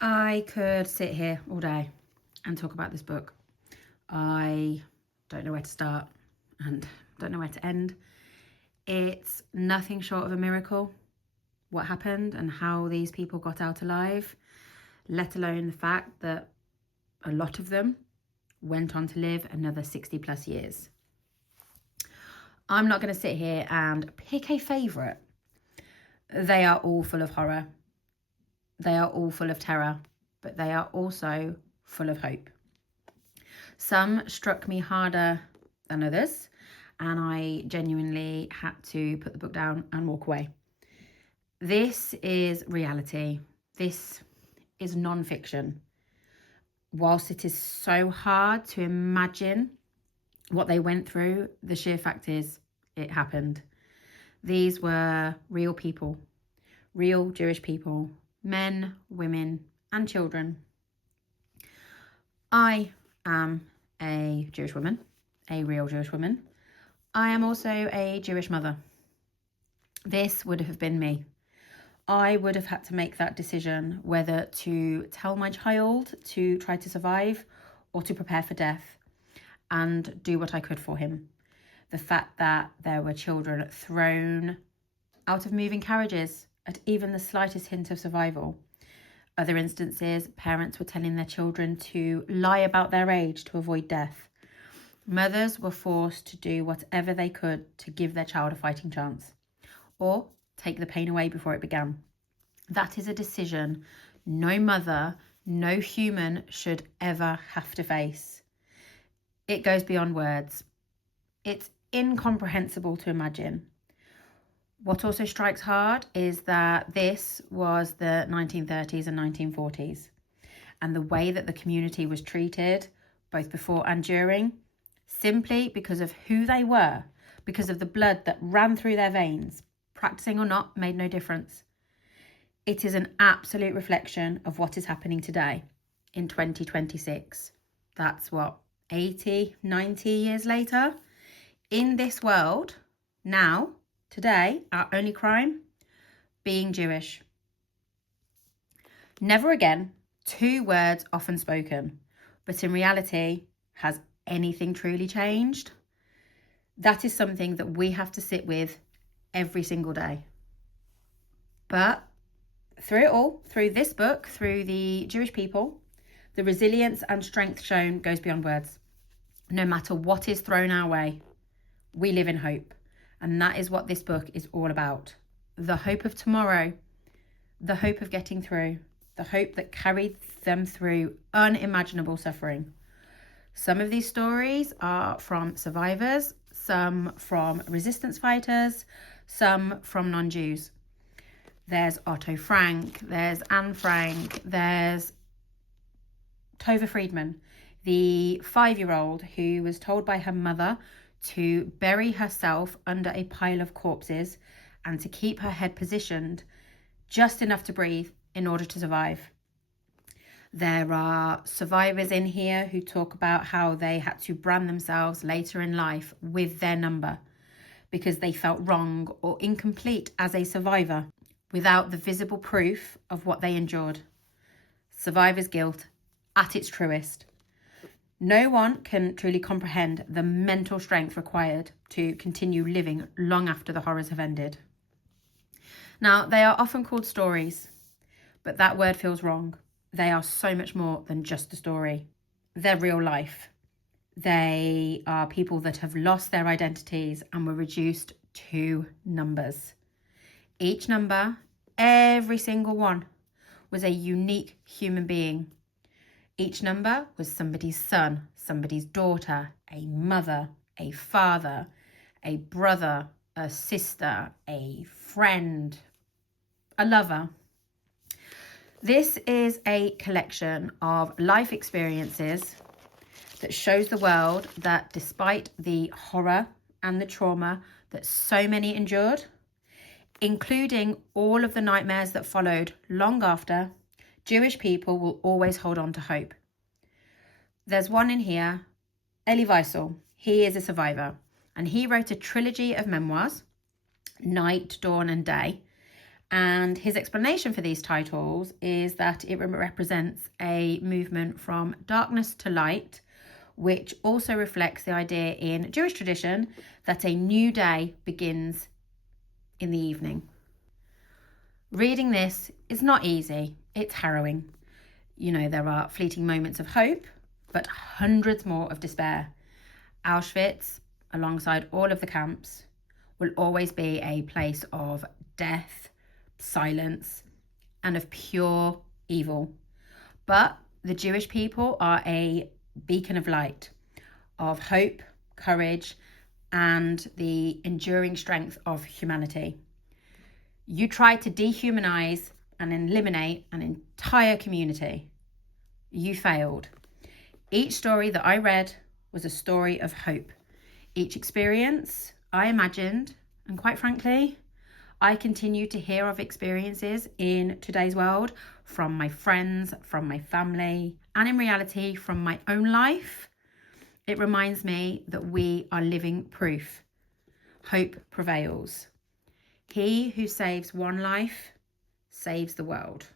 I could sit here all day and talk about this book. I don't know where to start and don't know where to end. It's nothing short of a miracle what happened and how these people got out alive, let alone the fact that a lot of them went on to live another 60 plus years. I'm not going to sit here and pick a favourite. They are all full of horror. They are all full of terror, but they are also full of hope. Some struck me harder than others, and I genuinely had to put the book down and walk away. This is reality. This is non-fiction. Whilst it is so hard to imagine what they went through, the sheer fact is it happened. These were real people, real Jewish people, men, women, and children. I am a Jewish woman, a real Jewish woman. I am also a Jewish mother. This would have been me. I would have had to make that decision whether to tell my child to try to survive or to prepare for death and do what I could for him. The fact that there were children thrown out of moving carriages at even the slightest hint of survival. Other instances, parents were telling their children to lie about their age to avoid death. Mothers were forced to do whatever they could to give their child a fighting chance, or take the pain away before it began. That is a decision no mother, no human should ever have to face. It goes beyond words. It's incomprehensible to imagine. What also strikes hard is that this was the 1930s and 1940s, and the way that the community was treated, both before and during, simply because of who they were, because of the blood that ran through their veins, practicing or not, made no difference. It is an absolute reflection of what is happening today in 2026. That's what, 80, 90 years later? In this world, now, today, our only crime, being Jewish. Never again, 2 words often spoken, but in reality, has anything truly changed? That is something that we have to sit with every single day. But through it all, through this book, through the Jewish people, the resilience and strength shown goes beyond words. No matter what is thrown our way, we live in hope. And that is what this book is all about. The hope of tomorrow, the hope of getting through, the hope that carried them through unimaginable suffering. Some of these stories are from survivors, some from resistance fighters, some from non-Jews. There's Otto Frank, there's Anne Frank, there's Tova Friedman, the 5-year-old who was told by her mother to bury herself under a pile of corpses and to keep her head positioned just enough to breathe in order to survive. There are survivors in here who talk about how they had to brand themselves later in life with their number because they felt wrong or incomplete as a survivor without the visible proof of what they endured. Survivor's guilt at its truest. No one can truly comprehend the mental strength required to continue living long after the horrors have ended. Now, they are often called stories, but that word feels wrong. They are so much more than just a story. They're real life. They are people that have lost their identities and were reduced to numbers. Each number, every single one, was a unique human being. Each number was somebody's son, somebody's daughter, a mother, a father, a brother, a sister, a friend, a lover. This is a collection of life experiences that shows the world that despite the horror and the trauma that so many endured, including all of the nightmares that followed long after, Jewish people will always hold on to hope. There's one in here, Eli Wiesel. He is a survivor, and he wrote a trilogy of memoirs, Night, Dawn and Day, And his explanation for these titles is that it represents a movement from darkness to light, which also reflects the idea in Jewish tradition that a new day begins in the evening. Reading this is not easy, it's harrowing. You know, there are fleeting moments of hope, but hundreds more of despair. Auschwitz, alongside all of the camps, will always be a place of death, silence, and of pure evil. But the Jewish people are a beacon of light, of hope, courage, and the enduring strength of humanity. You try to dehumanize and eliminate an entire community. You failed. Each story that I read was a story of hope. Each experience I imagined, and quite frankly, I continue to hear of experiences in today's world from my friends, from my family, and in reality from my own life. It reminds me that we are living proof. Hope prevails. He who saves one life saves the world.